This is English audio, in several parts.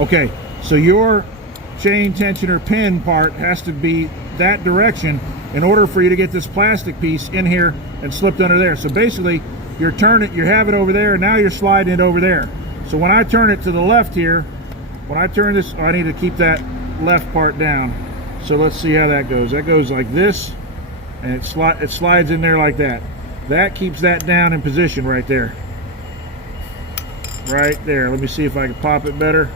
Okay, so your chain tensioner pin part has to be that direction in order for you to get this plastic piece in here and slipped under there. So basically, you have it over there, and now you're sliding it over there. So when I turn it to the left here, when I turn this, I need to keep that left part down. So let's see how that goes. That goes like this, and it slides in there like that. That keeps that down in position right there. Right there. Let me see if I can pop it better.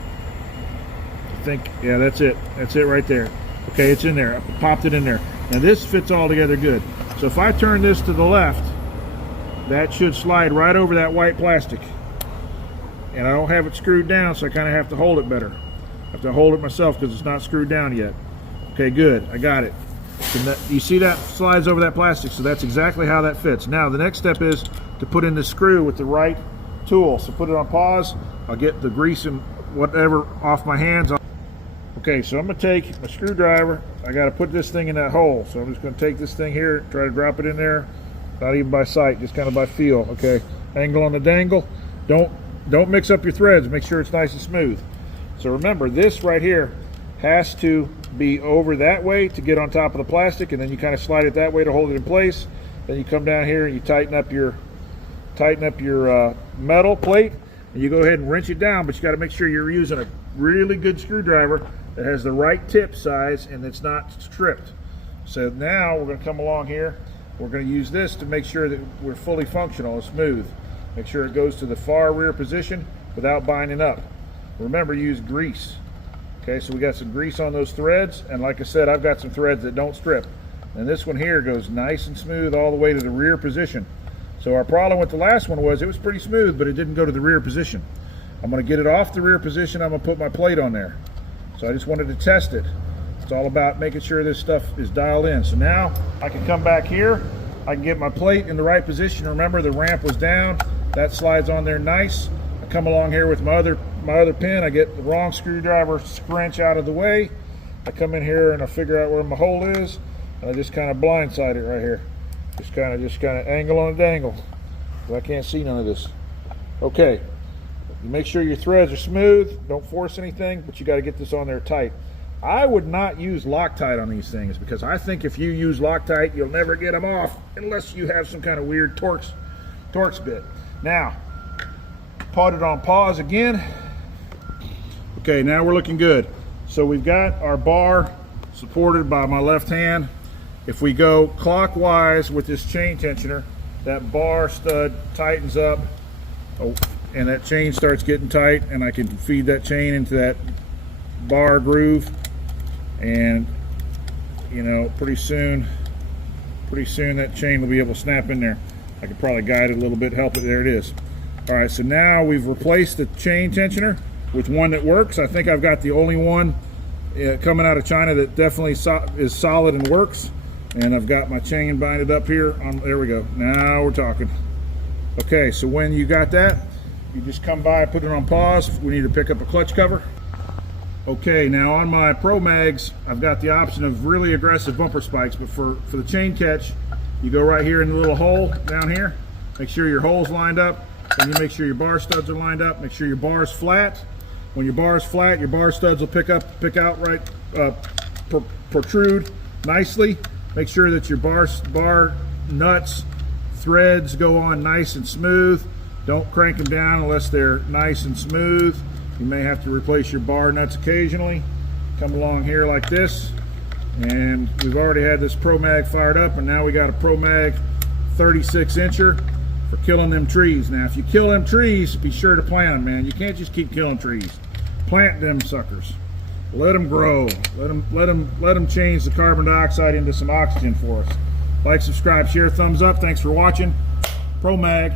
I think, yeah, that's it. That's it right there. Okay, it's in there. I popped it in there. Now this fits all together good. So if I turn this to the left, that should slide right over that white plastic. And I don't have it screwed down, so I kind of have to hold it better. I have to hold it myself because it's not screwed down yet. Okay, good. I got it. So you see that slides over that plastic, so that's exactly how that fits. Now the next step is to put in the screw with the right tool. So put it on pause. I'll get the grease and whatever off my hands. Okay, so I'm going to take my screwdriver. I got to put this thing in that hole. So I'm just going to take this thing here, try to drop it in there. Not even by sight, just kind of by feel. Okay, angle on the dangle. Don't mix up your threads. Make sure it's nice and smooth. So remember, this right here has to be over that way to get on top of the plastic, and then you kind of slide it that way to hold it in place. Then you come down here and you tighten up your metal plate, and you go ahead and wrench it down. But you got to make sure you're using a really good screwdriver that has the right tip size and it's not stripped. So now we're going to come along here. We're going to use this to make sure that we're fully functional and smooth. Make sure it goes to the far rear position without binding up. Remember, use grease. Okay, so we got some grease on those threads, and like I said, I've got some threads that don't strip. And this one here goes nice and smooth all the way to the rear position. So our problem with the last one was it was pretty smooth, but it didn't go to the rear position. I'm going to get it off the rear position. I'm going to put my plate on there. So I just wanted to test it. It's all about making sure this stuff is dialed in. So now I can come back here. I can get my plate in the right position. Remember, the ramp was down. That slides on there nice. I come along here with my other pin. I get the wrong screwdriver scrunch out of the way. I come in here and I figure out where my hole is, and I just kind of blindside it right here. Just kind of angle on a dangle. I can't see none of this. Okay. You make sure your threads are smooth. Don't force anything, but you got to get this on there tight. I would not use Loctite on these things, because I think if you use Loctite, you'll never get them off unless you have some kind of weird Torx bit. Now, put it on pause again. Okay, now we're looking good. So we've got our bar supported by my left hand. If we go clockwise with this chain tensioner, that bar stud tightens up. Oh, and that chain starts getting tight, and I can feed that chain into that bar groove, and you know, pretty soon that chain will be able to snap in there. I could probably guide it a little bit, help it. There it is. All right, so now we've replaced the chain tensioner with one that works. I think I've got the only one coming out of China that definitely is solid and works. And I've got my chain binded up here. There we go. Now we're talking. Okay, so when you got that, you just come by, put it on pause. We need to pick up a clutch cover. Okay, now on my Pro Mags, I've got the option of really aggressive bumper spikes, but for the chain catch, you go right here in the little hole down here. Make sure your hole's lined up, and you make sure your bar studs are lined up. Make sure your bar's flat. When your bar's flat, your bar studs will pick out right, protrude nicely. Make sure that your bar nuts, threads go on nice and smooth. Don't crank them down unless they're nice and smooth. You may have to replace your bar nuts occasionally. Come along here like this, and we've already had this Pro Mag fired up, and now we got a Pro Mag 36 incher for killing them trees. Now if you kill them trees, be sure to plant them, man. You can't just keep killing trees. Plant them suckers. Let them grow. Let them change the carbon dioxide into some oxygen for us. Like, subscribe, share, thumbs up. Thanks for watching. Pro Mag.